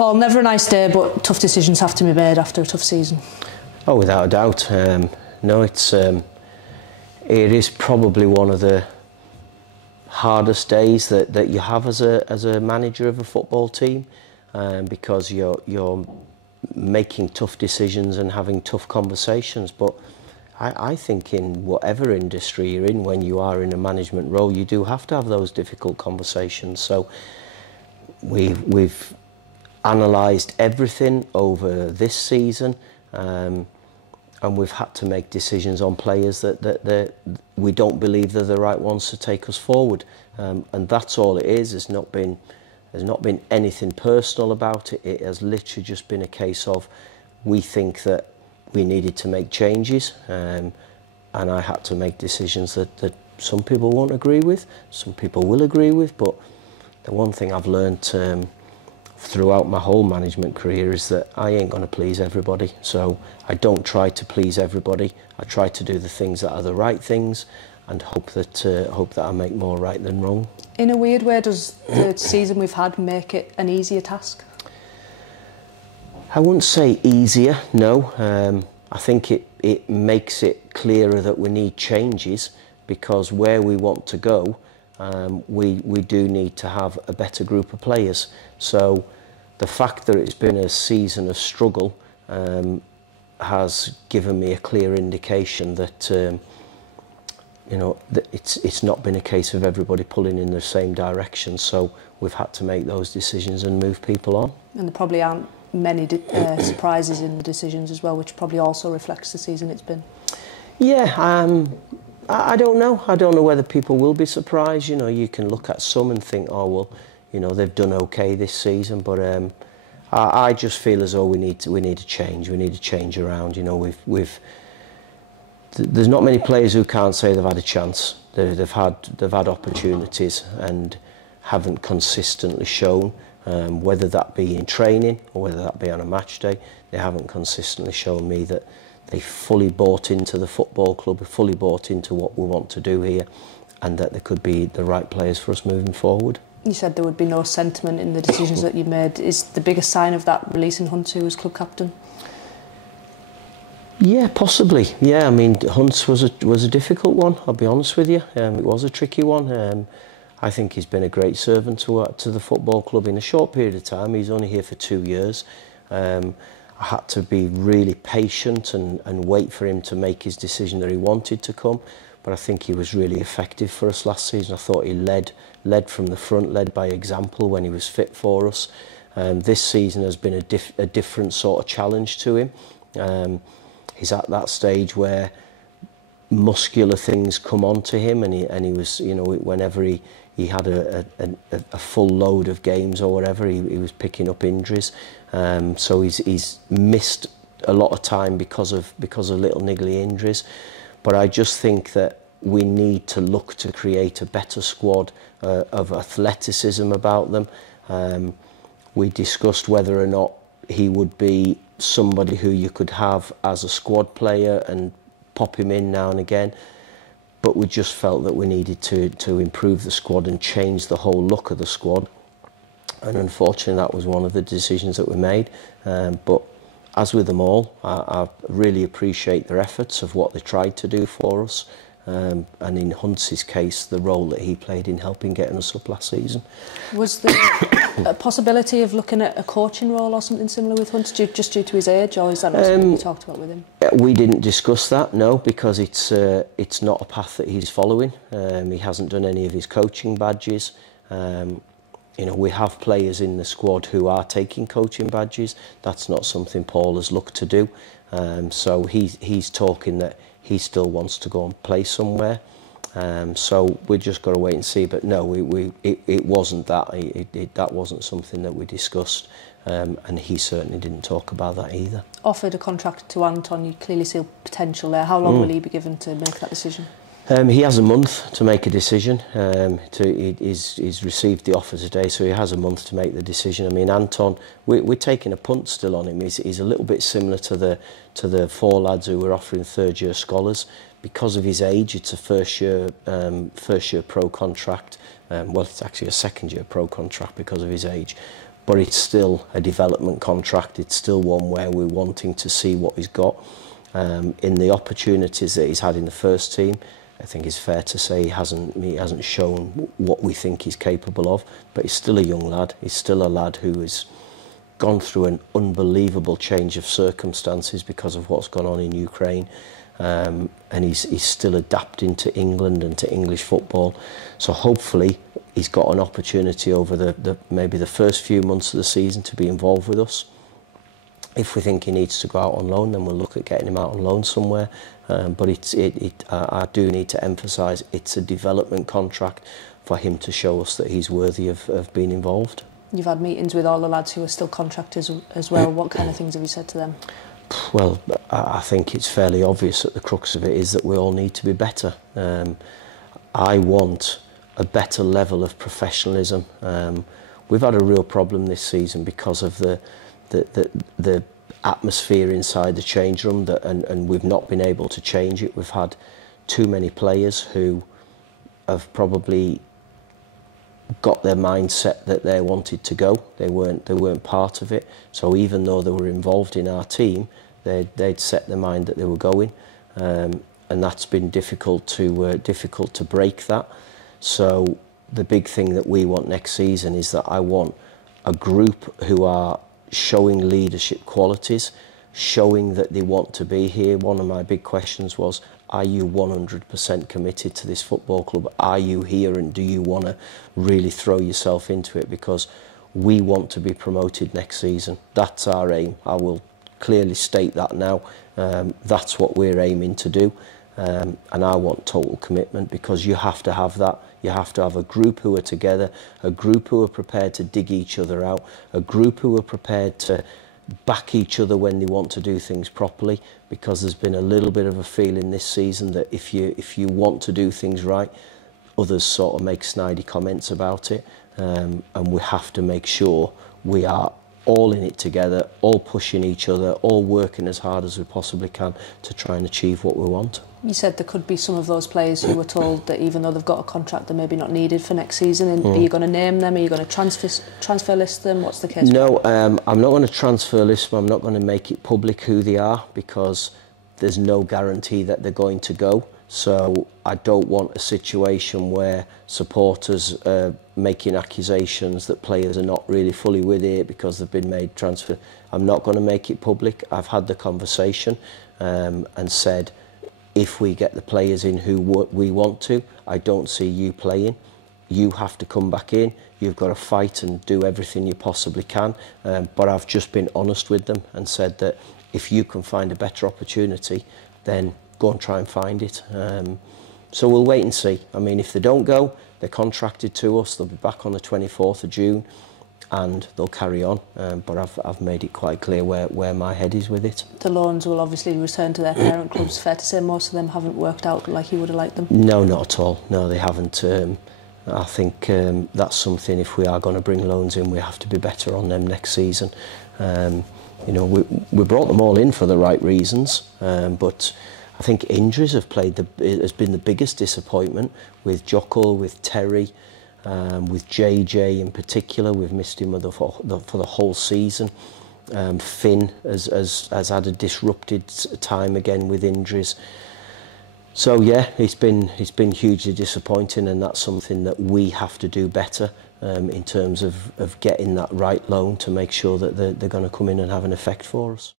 Paul, never a nice day, but tough decisions have to be made after a tough season. Oh, without a doubt. No, it is probably one of the hardest days that you have as a manager of a football team, because you're making tough decisions and having tough conversations. But I think in whatever industry you're in, when you are in a management role, you do have to have those difficult conversations. So we've analysed everything over this season, and we've had to make decisions on players that we don't believe they're the right ones to take us forward, and that's all it is. There's not been anything personal about it. It has literally just been a case of, we think that we needed to make changes, and I had to make decisions that some people won't agree with, some people will agree with. But the one thing I've learned throughout my whole management career is that I ain't going to please everybody. So I don't try to please everybody. I try to do the things that are the right things, and hope that I make more right than wrong. In a weird way, does the season we've had make it an easier task? I wouldn't say easier, no. I think it makes it clearer that we need changes, because where we want to go, we do need to have a better group of players. So the fact that it's been a season of struggle has given me a clear indication that you know, it's not been a case of everybody pulling in the same direction. So we've had to make those decisions and move people on. And there probably aren't many surprises in the decisions as well, which probably also reflects the season it's been. Yeah, I don't know. I don't know whether people will be surprised. You know, you can look at some and think, oh well, you know, they've done okay this season. But I just feel as though we need to change. We need to change around. You know, there's not many players who can't say they've had a chance. They've had opportunities and haven't consistently shown. Whether that be in training or whether that be on a match day, they haven't consistently shown me that they fully bought into the football club, fully bought into what we want to do here, and that they could be the right players for us moving forward. You said there would be no sentiment in the decisions that you made. Is the biggest sign of that releasing Hunt, who was club captain? Yeah, possibly. Yeah, I mean, Hunt's was a difficult one, I'll be honest with you. It was a tricky one. I think he's been a great servant to the football club in a short period of time. He's only here for 2 years. I had to be really patient and wait for him to make his decision that he wanted to come. But I think he was really effective for us last season. I thought he led from the front, led by example when he was fit for us. This season has been a different sort of challenge to him. He's at that stage where muscular things come onto him, and he was, you know, whenever he had a full load of games or whatever, he was picking up injuries. So he's missed a lot of time because of little niggly injuries. But I just think that we need to look to create a better squad of athleticism about them. We discussed whether or not he would be somebody who you could have as a squad player and pop him in now and again. But we just felt that we needed to improve the squad and change the whole look of the squad. And unfortunately, that was one of the decisions that we made. But as with them all, I really appreciate their efforts of what they tried to do for us. And in Hunt's case, the role that he played in helping getting us up last season. Was there a possibility of looking at a coaching role or something similar with Hunt, just due to his age, or is that not something you talked about with him? We didn't discuss that, no, because it's not a path that he's following. He hasn't done any of his coaching badges. You know, we have players in the squad who are taking coaching badges. That's not something Paul has looked to do. So he's talking that he still wants to go and play somewhere. So we just got to wait and see. But no, it wasn't that. That wasn't something that we discussed, and he certainly didn't talk about that either. Offered a contract to Anton. You clearly see potential there. How long will he be given to make that decision? He has a month to make a decision. He's received the offer today, so he has a month to make the decision. I mean, Anton, we're taking a punt still on him. He's a little bit similar to the 4 lads who were offering third-year scholars. Because of his age, it's a first-year pro contract. Well, it's actually a second-year pro contract because of his age. but it's still a development contract. It's still one where we're wanting to see what he's got. In the opportunities that he's had in the first team, I think it's fair to say he hasn't shown what we think he's capable of, but he's still a young lad. He's still a lad who has gone through an unbelievable change of circumstances because of what's gone on in Ukraine, and he's still adapting to England and to English football. So hopefully he's got an opportunity over maybe the first few months of the season to be involved with us. If we think he needs to go out on loan, then we'll look at getting him out on loan somewhere. But I do need to emphasise it's a development contract for him to show us that he's worthy of being involved. You've had meetings with all the lads who are still contractors as well. What kind of things have you said to them? Well, I think it's fairly obvious that the crux of it is that we all need to be better. I want a better level of professionalism. We've had a real problem this season because of the atmosphere inside the change room, and we've not been able to change it. We've had too many players who have probably got their mindset that they wanted to go. They weren't part of it. So even though they were involved in our team, they'd set their mind that they were going, and that's been difficult to break that. So the big thing that we want next season is that I want a group who are showing leadership qualities, showing that they want to be here. One of my big questions was, are you 100% committed to this football club? Are you here, and do you want to really throw yourself into it? Because we want to be promoted next season. That's our aim. I will clearly state that now. That's what we're aiming to do. And I want total commitment, because you have to have that. You have to have a group who are together, a group who are prepared to dig each other out, a group who are prepared to back each other when they want to do things properly, because there's been a little bit of a feeling this season that if you want to do things right, others sort of make snidey comments about it, and we have to make sure we are all in it together, all pushing each other, all working as hard as we possibly can to try and achieve what we want. You said there could be some of those players who were told that even though they've got a contract, they're maybe not needed for next season. And are you going to name them? Are you going to transfer list them? What's the case? No, I'm not going to transfer list them. I'm not going to make it public who they are, because there's no guarantee that they're going to go. So I don't want a situation where supporters are making accusations that players are not really fully with it because they've been made transfer. I'm not going to make it public. I've had the conversation and said, if we get the players in who we want to, I don't see you playing. You have to come back in. You've got to fight and do everything you possibly can. But I've just been honest with them and said that if you can find a better opportunity, then go and try and find it. So we'll wait and see. I mean, if they don't go, they're contracted to us. They'll be back on the 24th of June and they'll carry on. But I've made it quite clear where my head is with it. The loans will obviously return to their parent clubs. Fair to say most of them haven't worked out like you would have liked them? No, not at all. No, they haven't. I think that's something, if we are going to bring loans in, we have to be better on them next season. You know, we brought them all in for the right reasons, but I think injuries has been the biggest disappointment with Jockle, with Terry, with JJ in particular. We've missed him for the whole season. Finn has had a disrupted time again with injuries. So yeah, it's been hugely disappointing, and that's something that we have to do better in terms of getting that right loan to make sure that they're going to come in and have an effect for us.